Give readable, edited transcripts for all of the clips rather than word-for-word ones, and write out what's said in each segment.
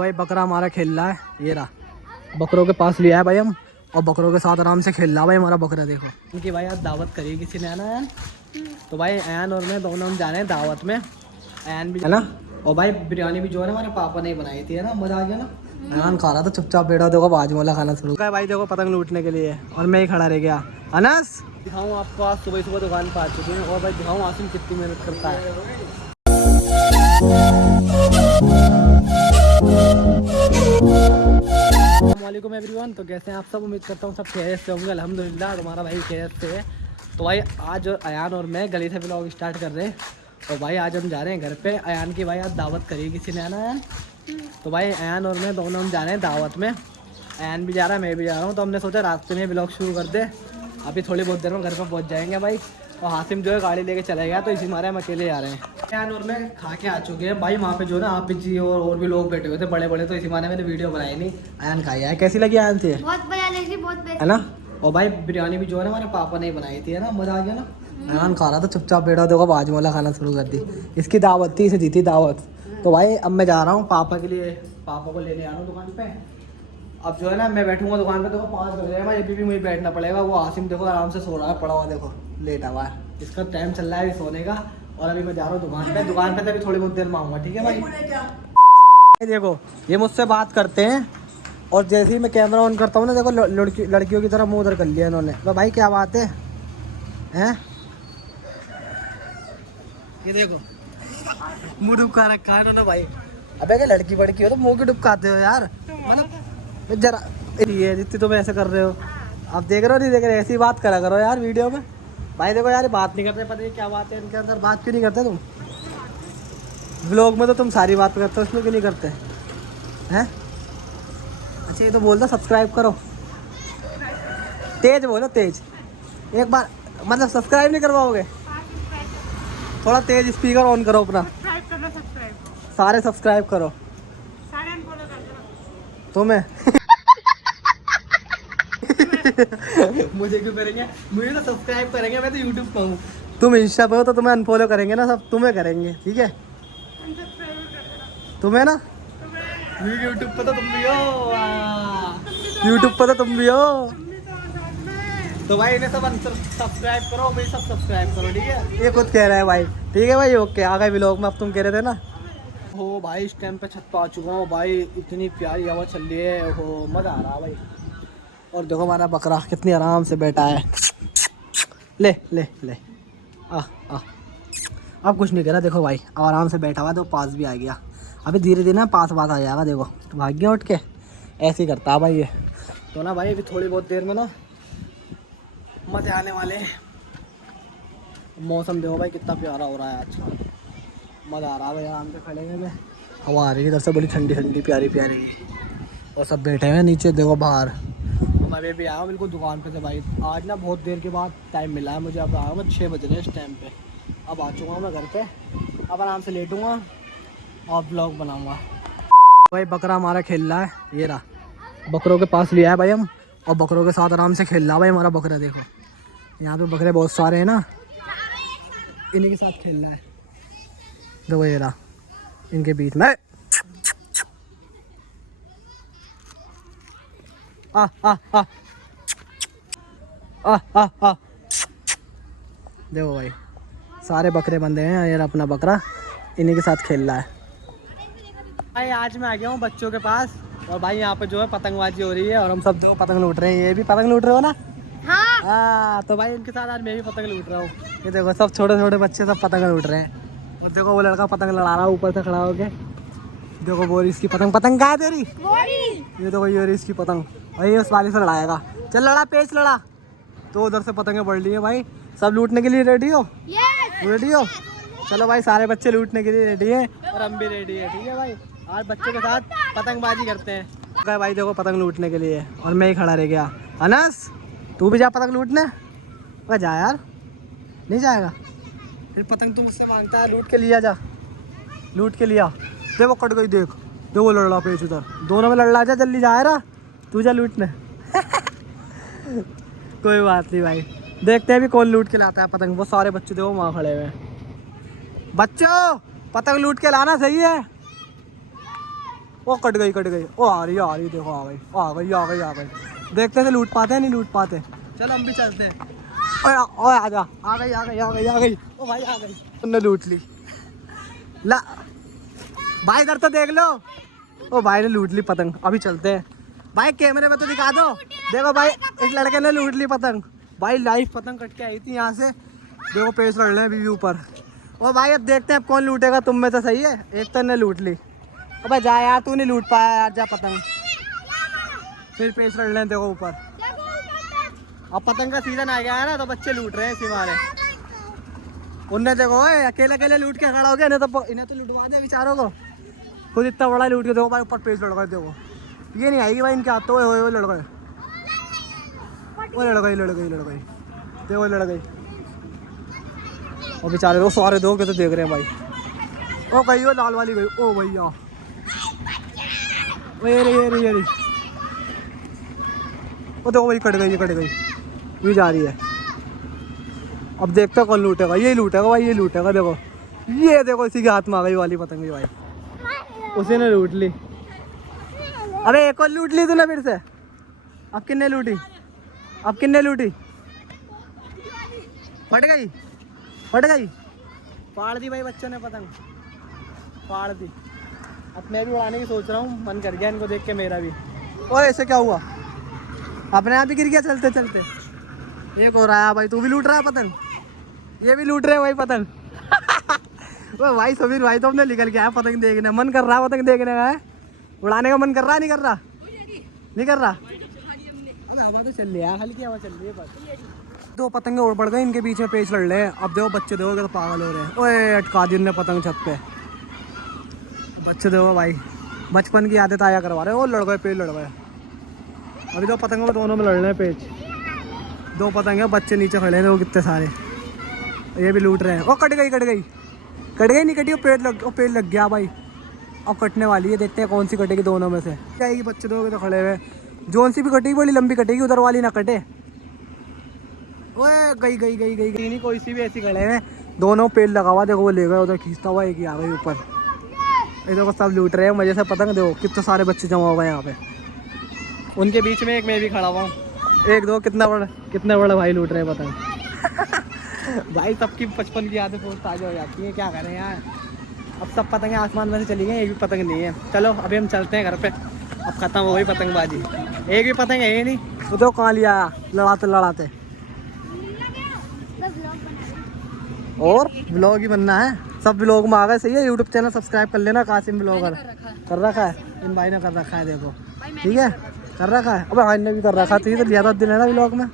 भाई बकरा हमारा खेल रहा है, ये रहा बकरों के पास लिया है भाई हम, और बकरों के साथ आराम से खेल रहा है भाई हमारा बकरा। देखो इनकी भाई आज दावत करी किसी ने, है ना यार? तो भाई ऐन और मैं दोनों हम जा रहे हैं दावत में। ऐन भी है ना, और भाई बिरयानी भी जो है ना हमारे पापा ने ही बनाई थी, है ना? मजा आ गया ना। ऐन खा रहा था चुपचाप बैठा, देखो बाजू वाला खाना शुरू है भाई। देखो पतंग लूटने के लिए, और मैं ही खड़ा रह गया। अनस दिखाऊँ आपको, आज सुबह सुबह दुकान पर आ चुके हैं, और भाई दिखाऊँ आसिम कितनी मेहनत करता है। अस्सलामुअलैकुम एवरीवन, तो कैसे हैं आप सब? उम्मीद करता हूँ सब खैरियत से होंगे। अल्हम्दुलिल्लाह तुम्हारा भाई खैरियत से है। तो भाई आज अयान और मैं गली से व्लॉग स्टार्ट कर रहे हैं। और भाई आज हम जा रहे हैं घर पे। अयान की भाई आज दावत करी किसी ने, है ना अयान? तो भाई अयान और मैं दोनों हम जा रहे हैं दावत में। अयान भी जा रहा है, मैं भी जा रहा हूँ। तो हमने सोचा रास्ते में व्लॉग शुरू कर दे। अभी थोड़ी बहुत देर में घर पर पहुँच जाएंगे भाई। और हासिम जो है गाड़ी लेके चले गया, तो इसी मारे हम अकेले जा रहे हैं। अयान और मैं खा के आ चुके हैं भाई। वहाँ पे जो है ना आप जी और भी लोग बैठे हुए थे बड़े बड़े, तो इसी मारे मैंने वीडियो बनाई नहीं। अयान खाई है, कैसी लगी अयान से? बहुत बढ़िया लगी, बहुत है ना? और भाई बिरयानी भी जो है ना हमारे पापा ने ही बनाई थी, है ना? मजा आ गया ना। अयान खा रहा था चुपचाप बैठा, देखो बाजू वाला खाना शुरू कर दी। इसकी दावत थी, इसे दी थी दावत। तो भाई अब मैं जा रहा हूँ पापा के लिए, पापा को लेने आ रहा हूँ दुकान पे। अब जो है ना मैं बैठूंगा दुकान पे, देखो 5 बज रहे हैं भाई, अभी भी मुझे बैठना पड़ेगा। वो आसिम देखो आराम से सो रहा है, पड़ा हुआ देखो, लेटा हुआ है। इसका टाइम चल रहा है अभी सोने का। और अभी मैं जा रहा हूँ दुकान पे। दुकान पे से अभी थोड़ी बहुत देर में आऊँगा, ठीक है भाई? देखो ये मुझसे बात करते हैं, और जैसे ही मैं कैमरा ऑन करता हूँ ना, देखो लड़कियों की तरह मुंह उधर कर लिया इन्होंने। तो भाई क्या बात है, हैं? ये देखो मुंह डुबका रखा है इन्होंने भाई। अबे क्या लड़की बड़की हो तो मुंह क्यों डुबकाते हो यार? मतलब जरा ये जितनी तुम ऐसे कर रहे हो, आप देख रहे हो नहीं देख रहे? ऐसी बात करा करो यार वीडियो में। भाई देखो यार बात नहीं करते, पता नहीं क्या बात है इनके अंदर। बात क्यों नहीं करते तुम? व्लॉग में तो तुम सारी बात करते हो, उसमें क्यों नहीं करते हैं? अच्छा ये तो बोल दो सब्सक्राइब करो, तेज बोलो तेज। एक बार मतलब सब्सक्राइब नहीं करवाओगे? थोड़ा तेज स्पीकर ऑन करो अपना। सारे सब्सक्राइब करो, तुम्हें मुझे क्यों करेंगे? मुझे तो सब्सक्राइब करेंगे, मैं तो यूट्यूब पे हूँ। तुम इंस्टा पे हो तो तुम्हें अनफॉलो करेंगे ना सब, तुम्हें करेंगे, ठीक है? तुम्हें ना यूट्यूब पे तो तुम भी हो, यूट्यूब पे तो तुम भी हो। तो भाई इन्हें सब सब्सक्राइब करो, मुझे सब सब्सक्राइब करो, ठीक है? ये खुद कह रहा है भाई, ठीक है भाई, ओके। आ गए व्लॉग में, अब तुम कह रहे थे ना। हो भाई इस टाइम पे छत पे आ चुका हूँ भाई, इतनी प्यारी हवा चल रही है, हो मज़ा आ रहा है भाई। और देखो हमारा बकरा कितनी आराम से बैठा है, ले ले ले, आ आ। अब कुछ नहीं कह रहा, देखो भाई अब आराम से बैठा हुआ, तो पास भी आ गया। अभी धीरे धीरे ना पास आ जाएगा, देखो तो भाग गया उठ के। ऐसे ही करता है भाई ये तो ना। भाई अभी थोड़ी बहुत देर में ना मज़े आने वाले हैं। मौसम देखो भाई कितना प्यारा हो रहा है आज, मज़ा आ रहा है भाई। आराम से खड़े हैं, हवा आ रही है इधर से बड़ी ठंडी ठंडी प्यारी प्यारी, और सब बैठे हैं नीचे देखो बाहर। मैं अभी भी आया हूँ बिल्कुल दुकान पे से भाई। आज ना बहुत देर के बाद टाइम मिला है मुझे। अब आया हूँ मैं 6 बज रहे हैं इस टाइम पे। अब आ चुका हूँ मैं घर पे, अब आराम से लेटूँगा और ब्लॉग बनाऊँगा। भाई बकरा हमारा खेल रहा है, ये रहा बकरों के पास लिया है भाई हम, और बकरों के साथ आराम से खेल रहा है भाई हमारा बकरा। देखो यहाँ पे बकरे बहुत सारे हैं ना, इन्हीं के साथ खेल रहा है। देखो ये रहा इनके बीच में, आ आ आ आ आ आ। देखो भाई सारे बकरे बंधे हैं, ये अपना बकरा इन्हीं के साथ खेल रहा है भाई। आज मैं आ गया हूँ बच्चों के पास, और भाई यहाँ पे जो है पतंगबाजी हो रही है, और हम सब जो पतंग लूट रहे हैं। ये भी पतंग लूट रहे हो ना? हाँ। तो भाई इनके साथ आज मैं भी पतंग लूट रहा हूँ। ये देखो सब छोटे छोटे बच्चे सब पतंग लूट रहे हैं। और देखो वो लड़का पतंग लड़ा रहा है ऊपर से खड़ा होके। देखो बोरिस की पतंग, पतंग कहाँ है तेरी? ये देखो ये इसकी पतंग, वही उस वाली से लड़ाएगा। चल लड़ा, पेच लड़ा। तो उधर से पतंगें बढ़ रही है भाई। सब लूटने के लिए रेडी हो? रेडी हो? चलो भाई सारे बच्चे लूटने के लिए रेडी हैं, और हम भी रेडी है, ठीक है भाई? आज बच्चों के साथ पतंगबाजी करते हैं भाई। देखो पतंग लूटने के लिए, और मैं ही खड़ा रह गया। अनस तू भी जा पतंग लूटने? वह जा यार, नहीं जाएगा? फिर पतंग तू मुझसे मांगता है, लूट के लिया जा, लूट के लिया। देखो कट गई, देख देखो लड़ रहा पेच उधर, दोनों में लड़ रहा। जा जल्दी जा रहा, तू जा लूटने। कोई बात नहीं भाई, देखते हैं अभी कौन लूट के लाता है पतंग। वो सारे बच्चे देखो वहाँ खड़े हुए हैं। बच्चों पतंग लूट के लाना, सही है? वो कट गई ओ आ रही देखो आ गई। देखते थे लूट पाते हैं नहीं लूट पाते। चलो हम भी चलते हैं। ओए आ गई ओ भाई आ गई। उन्होंने लूट ली ला भाई इधर तो देख लो। ओ भाई ने लूट ली पतंग। अभी चलते हैं भाई कैमरे में तो दिखा दो। देखो भाई इस लड़के ने लूट ली पतंग भाई लाइव पतंग कट के आई थी यहाँ से। देखो पेच लड़ रहे हैं अभी ऊपर। ओ भाई अब देखते हैं अब कौन लूटेगा। तुम में तो सही है एक तो ने लूट ली। अबे जा यार तू नहीं लूट पाया यार जा पतंग। फिर पेच लड़ रहे हैं देखो ऊपर। अब पतंग का सीजन आ गया है ना तो बच्चे लूट रहे हैं इसी मारे। उनने देखो अकेले लूट के खड़ा हो गया इन्हें तो लुटवा दिया बेचारों को। खुद इतना बड़ा लूट के देखो भाई ऊपर पेच लड़ गए। देखो ये नहीं आएगी भाई इनके हाथ तो वो लड़ गए। वो लड़ गई देखो लड़ गई। और बेचारे वो सारे दो कैसे देख रहे हैं भाई। ओ गई वो लाल वाली गई। ओ भैया ये रही वो देखो भाई कट गई ये जा रही है। अब देखते कौन लूटेगा। ये लूटेगा देखो इसी के हाथ में आ गई वाली पतंग भाई। उसी ने लूट ली। अरे एक और लूट ली तूने फिर से। अब किन्ने लूटी फट गई फाड़ दी भाई बच्चों ने पतंग फाड़ दी। अब मैं भी उड़ाने की सोच रहा हूँ। मन कर गया इनको देख के मेरा भी। और ऐसे क्या हुआ अपने आप ही गिर गया चलते चलते। ये हो रहा है भाई तू भी लूट रहा है पतंग। ये भी लूट रहे हैं भाई पतंग। वो भाई समीर भाई तो अपने निकल गया है पतंग देखने। मन कर रहा है पतंग देखने का है। उड़ाने का मन कर रहा है नहीं कर रहा। अबे हवा तो चल रही है हल्की हवा चल रही है बस। दो पतंगे उड़ पड़ गए इनके बीच में पेच लड़ रहे हैं। अब देखो बच्चे देखो तो पागल हो रहे हैं। ओए अटका दी ने पतंग छत पे। बच्चे देखो भाई बचपन की आदत आया करवा रहे हैं। वो लड़ गए पेच लड़ गए। अभी दो पतंगों में दोनों में लड़ रहे हैं पेच। दो पतंगे बच्चे नीचे खड़े हैं वो कितने सारे। ये भी लूट रहे हैं। वो कट गई नहीं कटी। वो पेड़ लग गया भाई। अब कटने वाली है देखते हैं कौन सी कटेगी दोनों में से। जाएगी बच्चे दो तो खड़े हुए। जोन सी भी कटेगी बड़ी लंबी कटेगी उधर वाली ना कटे। ओए गई नहीं कोई सी भी ऐसी खड़े हैं। दोनों पेड़ लगा हुआ देखो वो ले गए उधर खींचता हुआ एक ही आ गई ऊपर। ये देखो सब लूट रहे हैं मजे से पतंग। देखो कितने सारे बच्चे जमा हो गए यहाँ पे। उनके बीच में एक मैं भी खड़ा हुआ हूँ। एक दो कितना बड़ा भाई लूट रहे हैं पतंग। भाई सबकी बचपन की यादें बहुत ताज़ा हो जाती हैं क्या करें यार। अब सब पतंगें आसमान में से चली गई एक भी पतंग नहीं है। चलो अभी हम चलते हैं घर पे। अब ख़त्म हो गई पतंगबाजी। एक भी पतंग है ही नहीं। वो तो कहाँ लिया लड़ाते और व्लॉग ही बनना है। सब व्लॉग में आ गए सही है। यूट्यूब चैनल सब्सक्राइब कर लेना कासिम व्लॉगर। कर रखा है इन भाई ने कर रखा है देखो ठीक है कर रखा है। अब भाई ने भी कर रखा है। तो ये तो लिया था दिन है ना व्लॉग में।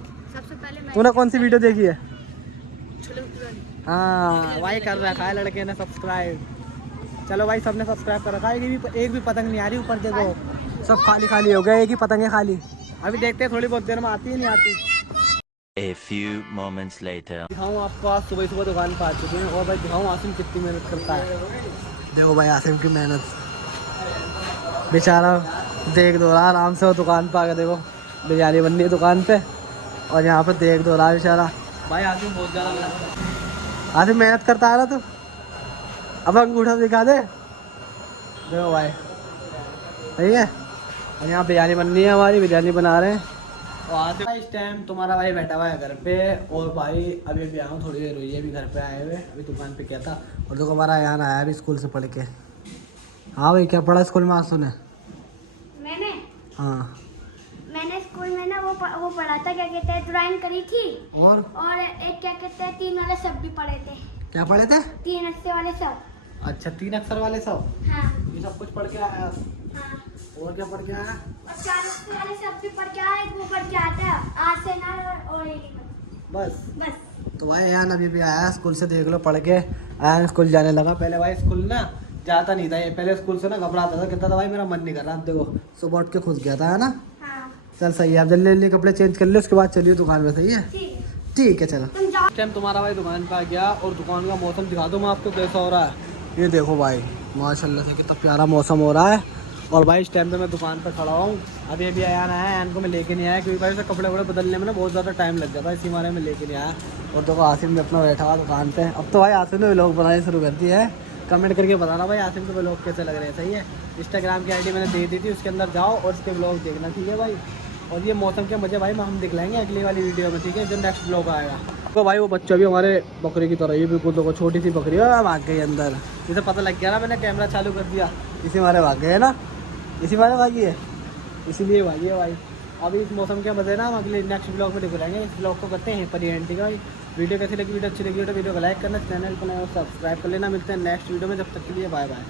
तूने कौन सी वीडियो देखी है। हाँ भाई कर रखा है लड़के ने सब्सक्राइब। चलो भाई सबने सब्सक्राइब कर रखा है। एक भी पतंग नहीं आ रही ऊपर देखो सब खाली हो गया। एक ही पतंग है खाली। अभी देखते हैं थोड़ी बहुत देर में आती है नहीं आती। A few moments later. दिखाऊँ आपको आज सुबह दुकान पर आ चुके हैं। और भाई दिखाऊँ आसिम कितनी मेहनत करता है। देखो भाई आसिम की मेहनत बेचारा देख दो रहा आराम से वो दुकान पर आ गया। देखो बिरयानी बननी है दुकान पे और यहाँ पर देख दो रहा बेचारा। भाई आसिम बहुत ज़्यादा आसिम मेहनत करता है ना तू। अब अंगूठा दिखा दे। देखो भाई सही है। और यहाँ बिरयानी बननी है हमारी बिरयानी बना रहे हैं। और इस टाइम तुम्हारा भाई बैठा हुआ है घर पे। और भाई अभी आया हूँ थोड़ी देर हुई है अभी घर पे आए हुए। अभी दुकान पे क्या था। और देखो हमारा यहाँ आया अभी स्कूल से पढ़ के। हाँ भाई क्या पढ़ा स्कूल में आज तूने। मैंने स्कूल में ना वो पढ़ा था क्या कहते हैं ड्राइंग करी थी। और एक क्या कहते हैं 3 वाले शब्द भी पढ़े थे। क्या पढ़े थे 3 अक्षर वाले शब्द। अच्छा 3 अक्षर वाले सब। हाँ ये सब कुछ पढ़ के आया। हाँ और क्या पढ़ के आया। और 4 अक्षर वाले शब्द भी पढ़ के आया। एक वो पढ़ के आता है आज से ना और बस। तो भाई यान अभी भी आया स्कूल से देख लो पढ़ के आया स्कूल जाने लगा। पहले भाई स्कूल ना जाता नहीं था ये। पहले स्कूल से ना घबराता था कहता था भाई मेरा मन नहीं कर रहा। अब देखो सुबह उठ के खुश गया था है ना। हाँ चल सही है। अब जल्दी कपड़े चेंज कर ले उसके बाद चलिए दुकान में। सही है ठीक है चलो। इस टाइम तुम्हारा भाई दुकान पर आ गया और दुकान का मौसम दिखा दूँ मैं आपको कैसा हो रहा है। ये देखो भाई माशाल्लाह से कितना प्यारा मौसम हो रहा है। और भाई इस टाइम पे मैं दुकान पर खड़ा हूँ। अभी आया आया को मैं लेके नहीं आया क्योंकि भाई उसे कपड़े वपड़े बदलने में ना बहुत ज़्यादा टाइम लग जाता है। इसी मारे में लेके नहीं आया। और देखो आसिम ने अपना बैठा हुआ दुकान पे। अब तो भाई आसिम ने व्लॉग बनाने शुरू कर दी है। कमेंट करके बताना भाई आसिम के ब्लॉग कैसे लग रहे हैं। सही है, इंस्टाग्राम की आईडी मैंने दे दी थी, उसके अंदर जाओ और उसके ब्लॉग देखना। ठीक है भाई, और ये मौसम के मजे भाई हम दिखलाएंगे अगली वाली वीडियो में। ठीक है, जो नेक्स्ट ब्लॉग आएगा। तो भाई वो बच्चा भी हमारे बकरे की तरह, ये बिल्कुल देखो छोटी सी बकरी है, भाग गई अंदर। इसे पता लग गया ना, मैंने कैमरा चालू कर दिया, इसी मारे भाग गए ना, इसी मारे भागी है, इसीलिए भागी है भाई। अभी इस मौसम के मजे ना हम अगले नेक्स्ट ब्लॉग में दिखलाएंगे। इस ब्लॉग को करते हैं पर एंड। ठीक है भाई, वीडियो कैसी लगी, वीडियो अच्छी लगी तो वीडियो को लाइक करना, चैनल को सब्सक्राइब कर लेना। मिलते हैं नेक्स्ट वीडियो में, जब तक के लिए बाय बाय।